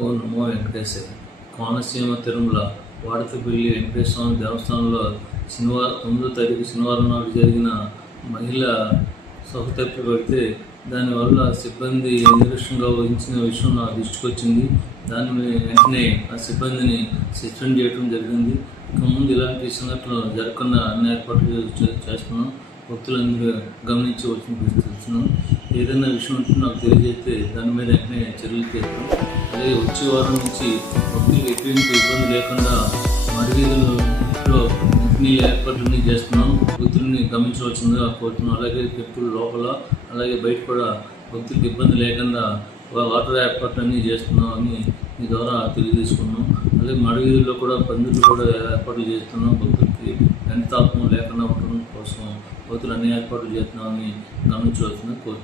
ఓ నమో వెంకటేశ్వర కోనసీమ తిరుమల వాడతపల్లి వెంకటేశ్వర స్వామి దేవస్థానంలో శనివారం తొమ్మిదో తారీఖు శనివారం నాడు జరిగిన మహిళ సహతప్పి పడితే దానివల్ల సిబ్బంది నిర్లక్ష్యంగా వహించిన విషయం నా దృష్టికి వచ్చింది. దాని వెంటనే ఆ సిబ్బందిని సస్పెండ్ చేయడం జరిగింది. ఇక ముందు ఇలాంటి సంఘటనలు జరగకుండా అన్ని ఏర్పాట్లు చేస్తున్నాం. భక్తులందరూ గమనించవచ్చు చూస్తున్నాం ఏదైనా విషయం ఉంటే నాకు తెలియజేస్తే దాని మీద వెంటనే చర్యలు చేస్తాం అలాగే వచ్చే వారం నుంచి భక్తులకు ఎటువంటి ఇబ్బంది లేకుండా మరుగుదలలో నీళ్ళ ఏర్పాట్లన్నీ చేస్తున్నాం. భక్తుల్ని గమనించవలసిందిగా కోరుతున్నాం. అలాగే టెంపుల్ లోపల అలాగే బయట కూడా భక్తులకు ఇబ్బంది లేకుండా వాటర్ ఏర్పాట్లన్నీ చేస్తున్నాం అని మీ ద్వారా తెలియజేసుకున్నాం. అలాగే మడుగులో కూడా పందిళ్ళు కూడా ఏర్పాట్లు చేస్తున్నాం. భక్తులు ఎండ లేకుండా ఉండడం కోసం కోతులు అన్ని ఏర్పాట్లు చేస్తున్నామని గమనించవలసిందని కోరి